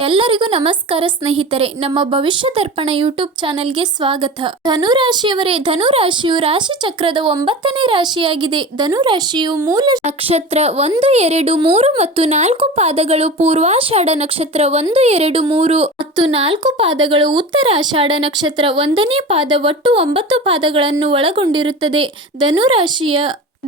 ಎಲ್ಲರಿಗೂ ನಮಸ್ಕಾರ ಸ್ನೇಹಿತರೆ, ನಮ್ಮ ಭವಿಷ್ಯ ದರ್ಪಣ ಯೂಟ್ಯೂಬ್ ಚಾನೆಲ್ಗೆ ಸ್ವಾಗತ. ಧನುರಾಶಿಯವರೇ, ಧನುರಾಶಿಯು ರಾಶಿ ಚಕ್ರದ 9ನೇ ರಾಶಿಯಾಗಿದೆ. ಧನುರಾಶಿಯು ಮೂಲ ನಕ್ಷತ್ರ 1, 2, 3 ಮತ್ತು 4 ಪಾದಗಳು, ಪೂರ್ವಾಷಾಢ ನಕ್ಷತ್ರ 1, 2, 3 ಮತ್ತು 4 ಪಾದಗಳು, ಉತ್ತರಾಷಾಢ ನಕ್ಷತ್ರ 1ನೇ ಪಾದ, ಒಟ್ಟು 9 ಪಾದಗಳನ್ನು ಒಳಗೊಂಡಿರುತ್ತದೆ. ಧನುರಾಶಿಯ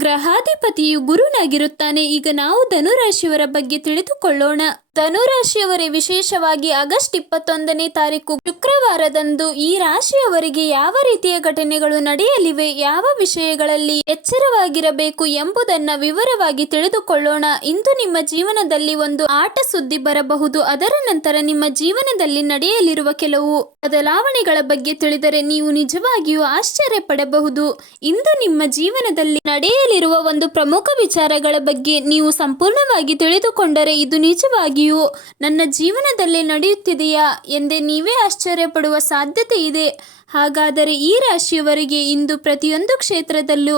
ಗ್ರಹಾಧಿಪತಿಯು ಗುರುನಾಗಿರುತ್ತಾನೆ. ಈಗ ನಾವು ಧನುರಾಶಿಯವರ ಬಗ್ಗೆ ತಿಳಿದುಕೊಳ್ಳೋಣ. ಧನುರಾಶಿಯವರೇ, ವಿಶೇಷವಾಗಿ ಆಗಸ್ಟ್ 21ನೇ ತಾರೀಕು ಶುಕ್ರವಾರದಂದು ಈ ರಾಶಿಯವರಿಗೆ ಯಾವ ರೀತಿಯ ಘಟನೆಗಳು ನಡೆಯಲಿವೆ, ಯಾವ ವಿಷಯಗಳಲ್ಲಿ ಎಚ್ಚರವಾಗಿರಬೇಕು ಎಂಬುದನ್ನು ವಿವರವಾಗಿ ತಿಳಿದುಕೊಳ್ಳೋಣ. ಇಂದು ನಿಮ್ಮ ಜೀವನದಲ್ಲಿ ಒಂದು ಆಟ ಸುದ್ದಿ ಬರಬಹುದು. ಅದರ ನಂತರ ನಿಮ್ಮ ಜೀವನದಲ್ಲಿ ನಡೆಯಲಿರುವ ಕೆಲವು ಬದಲಾವಣೆಗಳ ಬಗ್ಗೆ ತಿಳಿದರೆ ನೀವು ನಿಜವಾಗಿಯೂ ಆಶ್ಚರ್ಯ ಪಡಬಹುದು. ಇಂದು ನಿಮ್ಮ ಜೀವನದಲ್ಲಿ ನಡೆಯಲಿರುವ ಒಂದು ಪ್ರಮುಖ ವಿಚಾರಗಳ ಬಗ್ಗೆ ನೀವು ಸಂಪೂರ್ಣವಾಗಿ ತಿಳಿದುಕೊಂಡರೆ ಇದು ನಿಜವಾಗಿಯೂ ನನ್ನ ಜೀವನದಲ್ಲಿ ನಡೆಯುತ್ತಿದೆಯಾ ಎಂದೇ ನೀವೇ ಆಶ್ಚರ್ಯ ಪಡುವ ಸಾಧ್ಯತೆ ಇದೆ. ಹಾಗಾದರೆ ಈ ರಾಶಿಯವರಿಗೆ ಇಂದು ಪ್ರತಿಯೊಂದು ಕ್ಷೇತ್ರದಲ್ಲೂ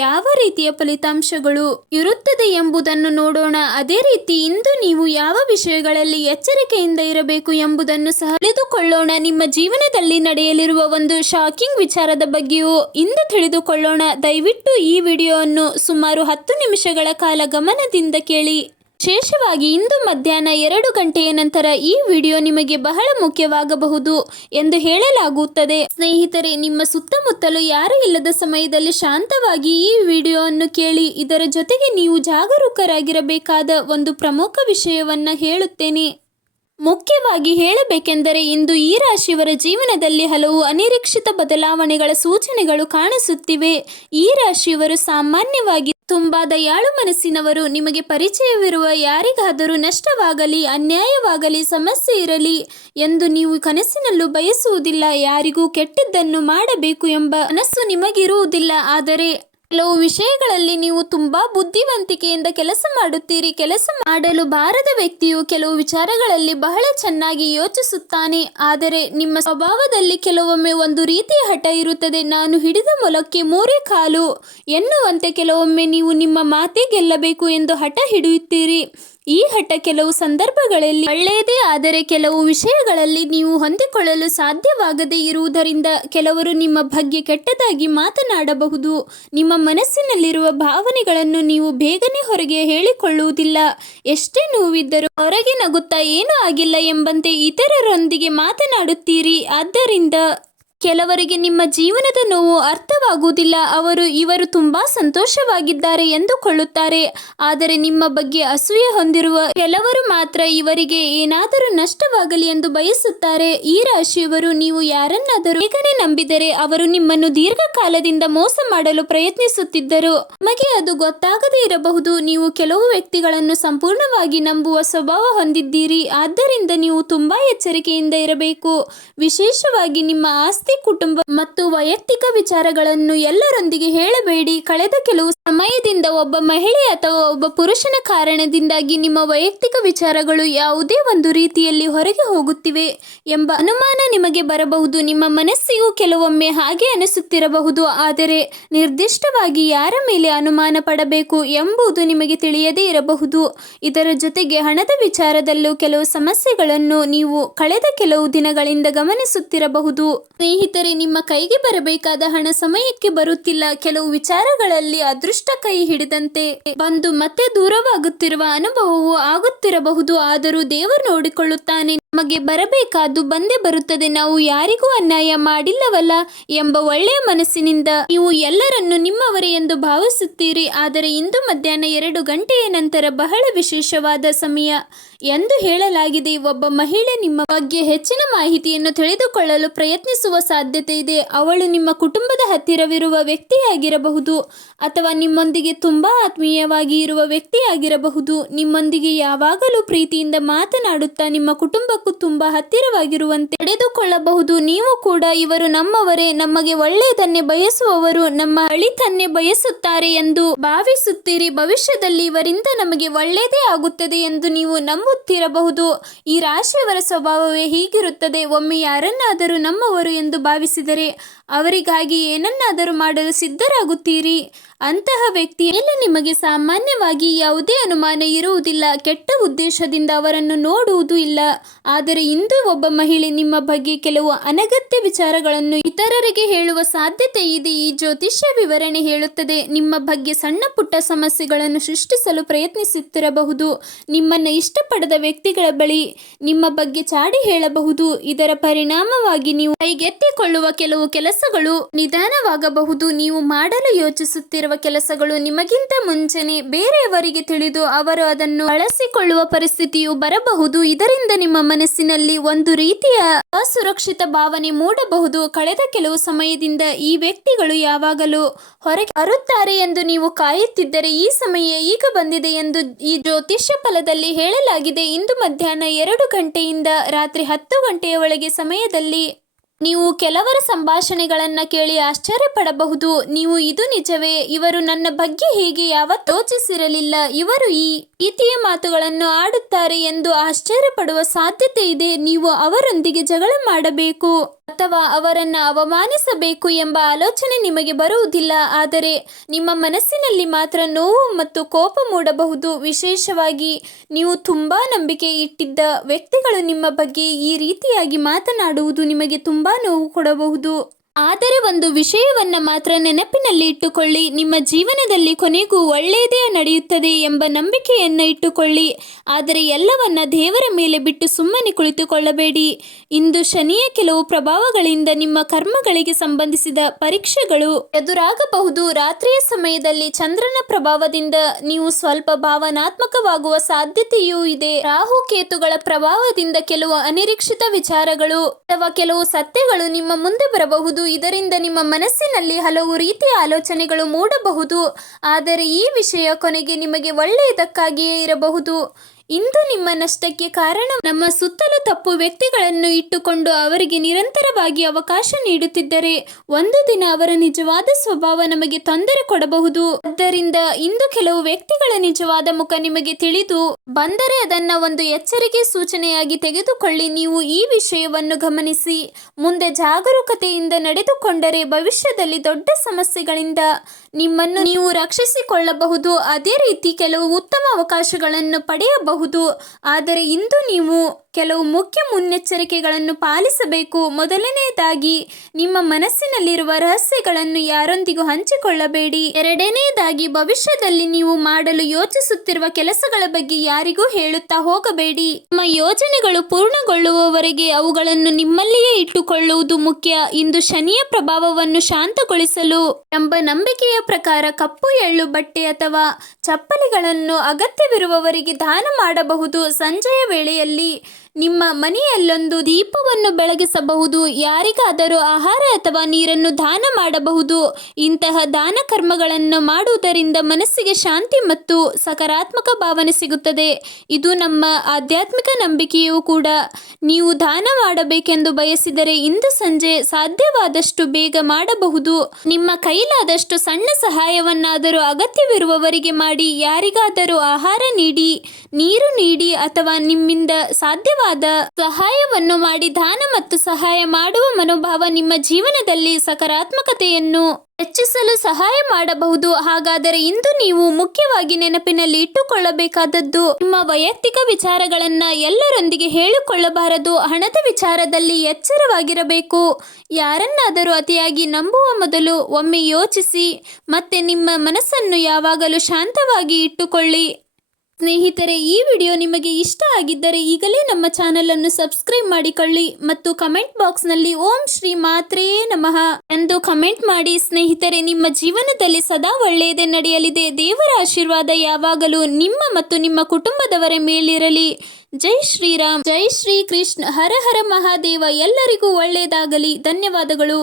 ಯಾವ ರೀತಿಯ ಫಲಿತಾಂಶಗಳು ಇರುತ್ತದೆ ಎಂಬುದನ್ನು ನೋಡೋಣ. ಅದೇ ರೀತಿ ಇಂದು ನೀವು ಯಾವ ವಿಷಯಗಳಲ್ಲಿ ಎಚ್ಚರಿಕೆಯಿಂದ ಇರಬೇಕು ಎಂಬುದನ್ನು ಸಹ ತಿಳಿದುಕೊಳ್ಳೋಣ. ನಿಮ್ಮ ಜೀವನದಲ್ಲಿ ನಡೆಯಲಿರುವ ಒಂದು ಶಾಕಿಂಗ್ ವಿಚಾರದ ಬಗ್ಗೆಯೂ ಇಂದು ತಿಳಿದುಕೊಳ್ಳೋಣ. ದಯವಿಟ್ಟು ಈ ವಿಡಿಯೋವನ್ನು ಸುಮಾರು 10 ನಿಮಿಷಗಳ ಕಾಲ ಗಮನದಿಂದ ಕೇಳಿ. ವಿಶೇಷವಾಗಿ ಇಂದು ಮಧ್ಯಾಹ್ನ 2 ಗಂಟೆಯ ನಂತರ ಈ ವಿಡಿಯೋ ನಿಮಗೆ ಬಹಳ ಮುಖ್ಯವಾಗಬಹುದು ಎಂದು ಹೇಳಲಾಗುತ್ತದೆ. ಸ್ನೇಹಿತರೆ, ನಿಮ್ಮ ಸುತ್ತಮುತ್ತಲು ಯಾರೂ ಇಲ್ಲದ ಸಮಯದಲ್ಲಿ ಶಾಂತವಾಗಿ ಈ ವಿಡಿಯೋವನ್ನು ಕೇಳಿ. ಇದರ ಜೊತೆಗೆ ನೀವು ಜಾಗರೂಕರಾಗಿರಬೇಕಾದ ಒಂದು ಪ್ರಮುಖ ವಿಷಯವನ್ನ ಹೇಳುತ್ತೇನೆ. ಮುಖ್ಯವಾಗಿ ಹೇಳಬೇಕೆಂದರೆ ಇಂದು ಈ ರಾಶಿಯವರ ಜೀವನದಲ್ಲಿ ಹಲವು ಅನಿರೀಕ್ಷಿತ ಬದಲಾವಣೆಗಳ ಸೂಚನೆಗಳು ಕಾಣಿಸುತ್ತಿವೆ. ಈ ರಾಶಿಯವರು ಸಾಮಾನ್ಯವಾಗಿ ತುಂಬಾ ದಯಾಳು ಮನಸ್ಸಿನವರು. ನಿಮಗೆ ಪರಿಚಯವಿರುವ ಯಾರಿಗಾದರೂ ನಷ್ಟವಾಗಲಿ, ಅನ್ಯಾಯವಾಗಲಿ, ಸಮಸ್ಯೆ ಇರಲಿ ಎಂದು ನೀವು ಕನಸಿನಲ್ಲೂ ಬಯಸುವುದಿಲ್ಲ. ಯಾರಿಗೂ ಕೆಟ್ಟದ್ದನ್ನು ಮಾಡಬೇಕು ಎಂಬ ಮನಸ್ಸು ನಿಮಗಿರುವುದಿಲ್ಲ. ಆದರೆ ಕೆಲವು ವಿಷಯಗಳಲ್ಲಿ ನೀವು ತುಂಬಾ ಬುದ್ಧಿವಂತಿಕೆಯಿಂದ ಕೆಲಸ ಮಾಡುತ್ತೀರಿ. ಕೆಲಸ ಮಾಡಲು ಬಾರದ ವ್ಯಕ್ತಿಯು ಕೆಲವು ವಿಚಾರಗಳಲ್ಲಿ ಬಹಳ ಚೆನ್ನಾಗಿ ಯೋಚಿಸುತ್ತಾನೆ. ಆದರೆ ನಿಮ್ಮ ಸ್ವಭಾವದಲ್ಲಿ ಕೆಲವೊಮ್ಮೆ ಒಂದು ರೀತಿಯ ಹಠ ಇರುತ್ತದೆ. ನಾನು ಹಿಡಿದ ಮೊಲಕ್ಕೆ 3 ಕಾಲು ಎನ್ನುವಂತೆ ಕೆಲವೊಮ್ಮೆ ನೀವು ನಿಮ್ಮ ಮಾತೇ ಗೆಲ್ಲಬೇಕು ಎಂದು ಹಠ ಹಿಡಿಯುತ್ತೀರಿ. ಈ ಹಠ ಕೆಲವು ಸಂದರ್ಭಗಳಲ್ಲಿ ಒಳ್ಳೆಯದೇ, ಆದರೆ ಕೆಲವು ವಿಷಯಗಳಲ್ಲಿ ನೀವು ಹೊಂದಿಕೊಳ್ಳಲು ಸಾಧ್ಯವಾಗದೇ ಇರುವುದರಿಂದ ಕೆಲವರು ನಿಮ್ಮ ಬಗ್ಗೆ ಕೆಟ್ಟದಾಗಿ ಮಾತನಾಡಬಹುದು. ನಿಮ್ಮ ಮನಸ್ಸಿನಲ್ಲಿರುವ ಭಾವನೆಗಳನ್ನು ನೀವು ಬೇಗನೆ ಹೊರಗೆ ಹೇಳಿಕೊಳ್ಳುವುದಿಲ್ಲ. ಎಷ್ಟೇ ನೋವಿದ್ದರೂ ಹೊರಗೆ ನಗುತ್ತಾ ಏನೂ ಆಗಿಲ್ಲ ಎಂಬಂತೆ ಇತರರೊಂದಿಗೆ ಮಾತನಾಡುತ್ತೀರಿ. ಆದ್ದರಿಂದ ಕೆಲವರಿಗೆ ನಿಮ್ಮ ಜೀವನದ ನೋವು ಅರ್ಥವಾಗುವುದಿಲ್ಲ. ಇವರು ತುಂಬಾ ಸಂತೋಷವಾಗಿದ್ದಾರೆ ಎಂದುಕೊಳ್ಳುತ್ತಾರೆ. ಆದರೆ ನಿಮ್ಮ ಬಗ್ಗೆ ಅಸೂಯೆ ಹೊಂದಿರುವ ಕೆಲವರು ಮಾತ್ರ ಇವರಿಗೆ ಏನಾದರೂ ನಷ್ಟವಾಗಲಿ ಎಂದು ಬಯಸುತ್ತಾರೆ. ಈ ರಾಶಿಯವರು ನೀವು ಯಾರನ್ನಾದರೂ ಬೇಗನೆ ನಂಬಿದರೆ ಅವರು ನಿಮ್ಮನ್ನು ದೀರ್ಘಕಾಲದಿಂದ ಮೋಸ ಮಾಡಲು ಪ್ರಯತ್ನಿಸುತ್ತಿದ್ದರು. ನಿಮಗೆ ಅದು ಗೊತ್ತಾಗದೇ ಇರಬಹುದು. ನೀವು ಕೆಲವು ವ್ಯಕ್ತಿಗಳನ್ನು ಸಂಪೂರ್ಣವಾಗಿ ನಂಬುವ ಸ್ವಭಾವ ಹೊಂದಿದ್ದೀರಿ. ಆದ್ದರಿಂದ ನೀವು ತುಂಬಾ ಎಚ್ಚರಿಕೆಯಿಂದ ಇರಬೇಕು. ವಿಶೇಷವಾಗಿ ನಿಮ್ಮ ಆಸ್ತಿ, ಕುಟುಂಬ ಮತ್ತು ವೈಯಕ್ತಿಕ ವಿಚಾರಗಳನ್ನು ಎಲ್ಲರೊಂದಿಗೆ ಹೇಳಬೇಡಿ. ಕಳೆದ ಕೆಲವು ಸಮಯದಿಂದ ಒಬ್ಬ ಮಹಿಳೆ ಅಥವಾ ಒಬ್ಬ ಪುರುಷನ ಕಾರಣದಿಂದಾಗಿ ನಿಮ್ಮ ವೈಯಕ್ತಿಕ ವಿಚಾರಗಳು ಯಾವುದೇ ಒಂದು ರೀತಿಯಲ್ಲಿ ಹೊರಗೆ ಹೋಗುತ್ತಿವೆ ಎಂಬ ಅನುಮಾನ ನಿಮಗೆ ಬರಬಹುದು. ನಿಮ್ಮ ಮನಸ್ಸಿಗೂ ಕೆಲವೊಮ್ಮೆ ಹಾಗೆ ಅನಿಸುತ್ತಿರಬಹುದು. ಆದರೆ ನಿರ್ದಿಷ್ಟವಾಗಿ ಯಾರ ಮೇಲೆ ಅನುಮಾನ ಪಡಬೇಕು ಎಂಬುದು ನಿಮಗೆ ತಿಳಿಯದೇ ಇರಬಹುದು. ಇದರ ಜೊತೆಗೆ ಹಣದ ವಿಚಾರದಲ್ಲೂ ಕೆಲವು ಸಮಸ್ಯೆಗಳನ್ನು ನೀವು ಕಳೆದ ಕೆಲವು ದಿನಗಳಿಂದ ಗಮನಿಸುತ್ತಿರಬಹುದು. ಸ್ನೇಹಿತರೆ, ನಿಮ್ಮ ಕೈಗೆ ಬರಬೇಕಾದ ಹಣ ಸಮಯಕ್ಕೆ ಬರುತ್ತಿಲ್ಲ. ಕೆಲವು ವಿಚಾರಗಳಲ್ಲಿ ಅದೃಷ್ಟ ಕೈ ಹಿಡಿದಂತೆ ಬಂದು ಮತ್ತೆ ದೂರವಾಗುತ್ತಿರುವ ಅನುಭವವು ಆಗುತ್ತಿರಬಹುದು. ಆದರೂ ದೇವರು ನೋಡಿಕೊಳ್ಳುತ್ತಾನೆ. ನಮಗೆ ಬರಬೇಕಾದ್ದು ಬಂದೇ ಬರುತ್ತದೆ. ನಾವು ಯಾರಿಗೂ ಅನ್ಯಾಯ ಮಾಡಿಲ್ಲವಲ್ಲ ಎಂಬ ಒಳ್ಳೆಯ ಮನಸ್ಸಿನಿಂದ ನೀವು ಎಲ್ಲರನ್ನು ನಿಮ್ಮವರೇ ಎಂದು ಭಾವಿಸುತ್ತೀರಿ. ಆದರೆ ಇಂದು ಮಧ್ಯಾಹ್ನ 2 ಗಂಟೆಯ ನಂತರ ಬಹಳ ವಿಶೇಷವಾದ ಸಮಯ ಎಂದು ಹೇಳಲಾಗಿದೆ. ಒಬ್ಬ ಮಹಿಳೆ ನಿಮ್ಮ ಬಗ್ಗೆ ಹೆಚ್ಚಿನ ಮಾಹಿತಿಯನ್ನು ತಿಳಿದುಕೊಳ್ಳಲು ಪ್ರಯತ್ನಿಸುವ ಸಾಧ್ಯತೆ ಇದೆ. ಅವಳು ನಿಮ್ಮ ಕುಟುಂಬದ ಹತ್ತಿರವಿರುವ ವ್ಯಕ್ತಿಯಾಗಿರಬಹುದು ಅಥವಾ ನಿಮ್ಮೊಂದಿಗೆ ತುಂಬಾ ಆತ್ಮೀಯವಾಗಿ ಇರುವ ವ್ಯಕ್ತಿಯಾಗಿರಬಹುದು. ನಿಮ್ಮೊಂದಿಗೆ ಯಾವಾಗಲೂ ಪ್ರೀತಿಯಿಂದ ಮಾತನಾಡುತ್ತಾ ನಿಮ್ಮ ಕುಟುಂಬಕ್ಕೂ ತುಂಬಾ ಹತ್ತಿರವಾಗಿರುವಂತೆ ನಡೆದುಕೊಳ್ಳಬಹುದು. ನೀವು ಕೂಡ ಇವರು ನಮ್ಮವರೇ, ನಮಗೆ ಒಳ್ಳೆಯದನ್ನೇ ಬಯಸುವವರು, ನಮ್ಮ ಅಳಿತನ್ನೇ ಬಯಸುತ್ತಾರೆ ಎಂದು ಭಾವಿಸುತ್ತೀರಿ. ಭವಿಷ್ಯದಲ್ಲಿ ಇವರಿಂದ ನಮಗೆ ಒಳ್ಳೆಯದೇ ಆಗುತ್ತದೆ ಎಂದು ನೀವು ನಂಬುತ್ತಿರಬಹುದು. ಈ ರಾಶಿಯವರ ಸ್ವಭಾವವೇ ಹೀಗಿರುತ್ತದೆ. ಒಮ್ಮೆ ಯಾರನ್ನಾದರೂ ನಮ್ಮವರು ಎಂದು ಭಾವಿಸಿದರೆ ಅವರಿಗಾಗಿ ಏನನ್ನಾದರೂ ಮಾಡಲು ಸಿದ್ಧರಾಗುತ್ತೀರಿ. ಅಂತಹ ವ್ಯಕ್ತಿಯ ಮೇಲೆ ನಿಮಗೆ ಸಾಮಾನ್ಯವಾಗಿ ಯಾವುದೇ ಅನುಮಾನ ಇರುವುದಿಲ್ಲ, ಕೆಟ್ಟ ಉದ್ದೇಶದಿಂದ ಅವರನ್ನು ನೋಡುವುದೂ ಇಲ್ಲ. ಆದರೆ ಇಂದು ಒಬ್ಬ ಮಹಿಳೆ ನಿಮ್ಮ ಬಗ್ಗೆ ಕೆಲವು ಅನಗತ್ಯ ವಿಚಾರಗಳನ್ನು ಇತರರಿಗೆ ಹೇಳುವ ಸಾಧ್ಯತೆ ಇದೆ. ಈ ಜ್ಯೋತಿಷ್ಯ ವಿವರಣೆ ಹೇಳುತ್ತದೆ, ನಿಮ್ಮ ಬಗ್ಗೆ ಸಣ್ಣ ಪುಟ್ಟ ಸಮಸ್ಯೆಗಳನ್ನು ಸೃಷ್ಟಿಸಲು ಪ್ರಯತ್ನಿಸುತ್ತಿರಬಹುದು. ನಿಮ್ಮನ್ನು ಇಷ್ಟಪಡದ ವ್ಯಕ್ತಿಗಳ ಬಳಿ ನಿಮ್ಮ ಬಗ್ಗೆ ಚಾಡಿ ಹೇಳಬಹುದು. ಇದರ ಪರಿಣಾಮವಾಗಿ ನೀವು ಕೈಗೆತ್ತಿಕೊಳ್ಳುವ ಕೆಲವು ಕೆಲಸಗಳು ನಿಧಾನವಾಗಬಹುದು. ನೀವು ಮಾಡಲು ಯೋಚಿಸುತ್ತಿರುವ ಕೆಲಸಗಳು ನಿಮಗಿಂತ ಮುಂಚೆನೆ ಬೇರೆಯವರಿಗೆ ತಿಳಿದು ಅವರು ಅದನ್ನು ಬಳಸಿಕೊಳ್ಳುವ ಪರಿಸ್ಥಿತಿಯು ಬರಬಹುದು. ಇದರಿಂದ ನಿಮ್ಮ ಮನಸ್ಸಿನಲ್ಲಿ ಒಂದು ರೀತಿಯ ಅಸುರಕ್ಷಿತ ಭಾವನೆ ಮೂಡಬಹುದು. ಕಳೆದ ಕೆಲವು ಸಮಯದಿಂದ ಈ ವ್ಯಕ್ತಿಗಳು ಯಾವಾಗಲೂ ಹೊರಗೆ ಬರುತ್ತಾರೆ ಎಂದು ನೀವು ಕಾಯುತ್ತಿದ್ದರೆ ಈ ಸಮಯ ಈಗ ಬಂದಿದೆ ಎಂದು ಈ ಜ್ಯೋತಿಷ್ಯ ಫಲದಲ್ಲಿ ಹೇಳಲಾಗಿದೆ. ಇಂದು ಮಧ್ಯಾಹ್ನ 2 ಗಂಟೆಯಿಂದ ರಾತ್ರಿ 10 ಗಂಟೆಯ ಒಳಗೆ ಸಮಯದಲ್ಲಿ ನೀವು ಕೆಲವರ ಸಂಭಾಷಣೆಗಳನ್ನು ಕೇಳಿ ಆಶ್ಚರ್ಯಪಡಬಹುದು. ನೀವು ಇದು ನಿಜವೇ, ಇವರು ನನ್ನ ಬಗ್ಗೆ ಹೀಗೆ ಯಾವತ್ತೂ ಯೋಚಿಸಿರಲಿಲ್ಲ, ಇವರು ಈ ರೀತಿಯ ಮಾತುಗಳನ್ನು ಆಡುತ್ತಾರೆ ಎಂದು ಆಶ್ಚರ್ಯಪಡುವ ಸಾಧ್ಯತೆ ಇದೆ. ನೀವು ಅವರೊಂದಿಗೆ ಜಗಳ ಮಾಡಬೇಕು ಅಥವಾ ಅವರನ್ನು ಅವಮಾನಿಸಬೇಕು ಎಂಬ ಆಲೋಚನೆ ನಿಮಗೆ ಬರುವುದಿಲ್ಲ. ಆದರೆ ನಿಮ್ಮ ಮನಸ್ಸಿನಲ್ಲಿ ಮಾತ್ರ ನೋವು ಮತ್ತು ಕೋಪ ಮೂಡಬಹುದು. ವಿಶೇಷವಾಗಿ ನೀವು ತುಂಬಾ ನಂಬಿಕೆ ಇಟ್ಟಿದ್ದ ವ್ಯಕ್ತಿಗಳು ನಿಮ್ಮ ಬಗ್ಗೆ ಈ ರೀತಿಯಾಗಿ ಮಾತನಾಡುವುದು ನಿಮಗೆ ತುಂಬಾ ನೋವು ಕೊಡಬಹುದು. ಆದರೆ ಒಂದು ವಿಷಯವನ್ನ ಮಾತ್ರ ನೆನಪಿನಲ್ಲಿ ಇಟ್ಟುಕೊಳ್ಳಿ, ನಿಮ್ಮ ಜೀವನದಲ್ಲಿ ಕೊನೆಗೂ ಒಳ್ಳೆಯದೇ ನಡೆಯುತ್ತದೆ ಎಂಬ ನಂಬಿಕೆಯನ್ನು ಇಟ್ಟುಕೊಳ್ಳಿ. ಆದರೆ ಎಲ್ಲವನ್ನ ದೇವರ ಮೇಲೆ ಬಿಟ್ಟು ಸುಮ್ಮನೆ ಕುಳಿತುಕೊಳ್ಳಬೇಡಿ. ಇಂದು ಶನಿಯ ಕೆಲವು ಪ್ರಭಾವಗಳಿಂದ ನಿಮ್ಮ ಕರ್ಮಗಳಿಗೆ ಸಂಬಂಧಿಸಿದ ಪರೀಕ್ಷೆಗಳು ಎದುರಾಗಬಹುದು. ರಾತ್ರಿಯ ಸಮಯದಲ್ಲಿ ಚಂದ್ರನ ಪ್ರಭಾವದಿಂದ ನೀವು ಸ್ವಲ್ಪ ಭಾವನಾತ್ಮಕವಾಗುವ ಸಾಧ್ಯತೆಯೂ ಇದೆ. ರಾಹು ಕೇತುಗಳ ಪ್ರಭಾವದಿಂದ ಕೆಲವು ಅನಿರೀಕ್ಷಿತ ವಿಚಾರಗಳು ಅಥವಾ ಕೆಲವು ಸತ್ಯಗಳು ನಿಮ್ಮ ಮುಂದೆ ಬರಬಹುದು. ಇದರಿಂದ ನಿಮ್ಮ ಮನಸ್ಸಿನಲ್ಲಿ ಹಲವು ರೀತಿಯ ಆಲೋಚನೆಗಳು ಮೂಡಬಹುದು. ಆದರೆ ಈ ವಿಷಯ ಕೊನೆಗೆ ನಿಮಗೆ ಒಳ್ಳೆಯದಕ್ಕಾಗಿಯೇ ಇರಬಹುದು. ಇಂದು ನಿಮ್ಮ ನಷ್ಟಕ್ಕೆ ಕಾರಣ ನಮ್ಮ ಸುತ್ತಲೂ ತಪ್ಪು ವ್ಯಕ್ತಿಗಳನ್ನು ಇಟ್ಟುಕೊಂಡು ಅವರಿಗೆ ನಿರಂತರವಾಗಿ ಅವಕಾಶ ನೀಡುತ್ತಿದ್ದರೆ ಒಂದು ದಿನ ಅವರ ನಿಜವಾದ ಸ್ವಭಾವ ನಮಗೆ ತೊಂದರೆ ಕೊಡಬಹುದು. ಆದ್ದರಿಂದ ಇಂದು ಕೆಲವು ವ್ಯಕ್ತಿಗಳ ನಿಜವಾದ ಮುಖ ನಿಮಗೆ ತಿಳಿದು ಬಂದರೆ ಅದನ್ನ ಒಂದು ಎಚ್ಚರಿಕೆ ಸೂಚನೆಯಾಗಿ ತೆಗೆದುಕೊಳ್ಳಿ. ನೀವು ಈ ವಿಷಯವನ್ನು ಗಮನಿಸಿ ಮುಂದೆ ಜಾಗರೂಕತೆಯಿಂದ ನಡೆದುಕೊಂಡರೆ ಭವಿಷ್ಯದಲ್ಲಿ ದೊಡ್ಡ ಸಮಸ್ಯೆಗಳಿಂದ ನಿಮ್ಮನ್ನು ನೀವು ರಕ್ಷಿಸಿಕೊಳ್ಳಬಹುದು. ಅದೇ ರೀತಿ ಕೆಲವು ಉತ್ತಮ ಅವಕಾಶಗಳನ್ನು ಪಡೆಯಬಹುದು. ಆದರೆ ಇಂದು ನೀವು ಕೆಲವು ಮುಖ್ಯ ಮುನ್ನೆಚ್ಚರಿಕೆಗಳನ್ನು ಪಾಲಿಸಬೇಕು. ಮೊದಲನೆಯದಾಗಿ, ನಿಮ್ಮ ಮನಸ್ಸಿನಲ್ಲಿರುವ ರಹಸ್ಯಗಳನ್ನು ಯಾರೊಂದಿಗೂ ಹಂಚಿಕೊಳ್ಳಬೇಡಿ. ಎರಡನೆಯದಾಗಿ, ಭವಿಷ್ಯದಲ್ಲಿ ನೀವು ಮಾಡಲು ಯೋಚಿಸುತ್ತಿರುವ ಕೆಲಸಗಳ ಬಗ್ಗೆ ಯಾರಿಗೂ ಹೇಳುತ್ತಾ ಹೋಗಬೇಡಿ. ನಿಮ್ಮ ಯೋಜನೆಗಳು ಪೂರ್ಣಗೊಳ್ಳುವವರೆಗೆ ಅವುಗಳನ್ನು ನಿಮ್ಮಲ್ಲಿಯೇ ಇಟ್ಟುಕೊಳ್ಳುವುದು ಮುಖ್ಯ. ಇಂದು ಶನಿಯ ಪ್ರಭಾವವನ್ನು ಶಾಂತಗೊಳಿಸಲು ಎಂಬ ನಂಬಿಕೆಯ ಪ್ರಕಾರ ಕಪ್ಪು ಎಳ್ಳು ಬಟ್ಟೆ ಅಥವಾ ಚಪ್ಪಲಿಗಳನ್ನು ಅಗತ್ಯವಿರುವವರಿಗೆ ದಾನ ಮಾಡಬಹುದು. ಸಂಜೆಯ ವೇಳೆಯಲ್ಲಿ ನಿಮ್ಮ ಮನೆಯಲ್ಲೊಂದು ದೀಪವನ್ನು ಬೆಳಗಿಸಬಹುದು. ಯಾರಿಗಾದರೂ ಆಹಾರ ಅಥವಾ ನೀರನ್ನು ದಾನ ಮಾಡಬಹುದು. ಇಂತಹ ದಾನ ಕರ್ಮಗಳನ್ನು ಮಾಡುವುದರಿಂದ ಮನಸ್ಸಿಗೆ ಶಾಂತಿ ಮತ್ತು ಸಕಾರಾತ್ಮಕ ಭಾವನೆ ಸಿಗುತ್ತದೆ. ಇದು ನಮ್ಮ ಆಧ್ಯಾತ್ಮಿಕ ನಂಬಿಕೆಯೂ ಕೂಡ. ನೀವು ದಾನ ಮಾಡಬೇಕೆಂದು ಬಯಸಿದರೆ ಇಂದು ಸಂಜೆ ಸಾಧ್ಯವಾದಷ್ಟು ಬೇಗ ಮಾಡಬಹುದು. ನಿಮ್ಮ ಕೈಲಾದಷ್ಟು ಸಣ್ಣ ಸಹಾಯವನ್ನಾದರೂ ಅಗತ್ಯವಿರುವವರಿಗೆ ಮಾಡಿ. ಯಾರಿಗಾದರೂ ಆಹಾರ ನೀಡಿ, ನೀರು ನೀಡಿ ಅಥವಾ ನಿಮ್ಮಿಂದ ಸಾಧ್ಯವಾದ ಸಹಾಯವನ್ನು ಮಾಡಿ. ದಾನ ಮತ್ತು ಸಹಾಯ ಮಾಡುವ ಮನೋಭಾವ ನಿಮ್ಮ ಜೀವನದಲ್ಲಿ ಸಕಾರಾತ್ಮಕತೆಯನ್ನು ಹೆಚ್ಚಿಸಲು ಸಹಾಯ ಮಾಡಬಹುದು. ಹಾಗಾದರೆ ಇಂದು ನೀವು ಮುಖ್ಯವಾಗಿ ನೆನಪಿನಲ್ಲಿ ಇಟ್ಟುಕೊಳ್ಳಬೇಕಾದದ್ದು, ನಿಮ್ಮ ವೈಯಕ್ತಿಕ ವಿಚಾರಗಳನ್ನು ಎಲ್ಲರೊಂದಿಗೆ ಹೇಳಿಕೊಳ್ಳಬಾರದು. ಹಣದ ವಿಚಾರದಲ್ಲಿ ಎಚ್ಚರವಾಗಿರಬೇಕು. ಯಾರನ್ನಾದರೂ ಅತಿಯಾಗಿ ನಂಬುವ ಮೊದಲು ಒಮ್ಮೆ ಯೋಚಿಸಿ. ಮತ್ತೆ ನಿಮ್ಮ ಮನಸ್ಸನ್ನು ಯಾವಾಗಲೂ ಶಾಂತವಾಗಿ ಇಟ್ಟುಕೊಳ್ಳಿ. ಸ್ನೇಹಿತರೆ, ಈ ವಿಡಿಯೋ ನಿಮಗೆ ಇಷ್ಟ ಆಗಿದ್ದರೆ ಈಗಲೇ ನಮ್ಮ ಚಾನಲನ್ನು ಸಬ್ಸ್ಕ್ರೈಬ್ ಮಾಡಿಕೊಳ್ಳಿ ಮತ್ತು ಕಮೆಂಟ್ ಬಾಕ್ಸ್ನಲ್ಲಿ ಓಂ ಶ್ರೀ ಮಾತ್ರೇ ನಮಃ ಎಂದು ಕಮೆಂಟ್ ಮಾಡಿ. ಸ್ನೇಹಿತರೆ, ನಿಮ್ಮ ಜೀವನದಲ್ಲಿ ಸದಾ ಒಳ್ಳೆಯದೇ ನಡೆಯಲಿದೆ. ದೇವರ ಆಶೀರ್ವಾದ ಯಾವಾಗಲೂ ನಿಮ್ಮ ಮತ್ತು ನಿಮ್ಮ ಕುಟುಂಬದವರ ಮೇಲಿರಲಿ. ಜೈ ಶ್ರೀರಾಮ್, ಜೈ ಶ್ರೀ ಕೃಷ್ಣ, ಹರ ಹರ ಮಹಾದೇವ. ಎಲ್ಲರಿಗೂ ಒಳ್ಳೆಯದಾಗಲಿ. ಧನ್ಯವಾದಗಳು.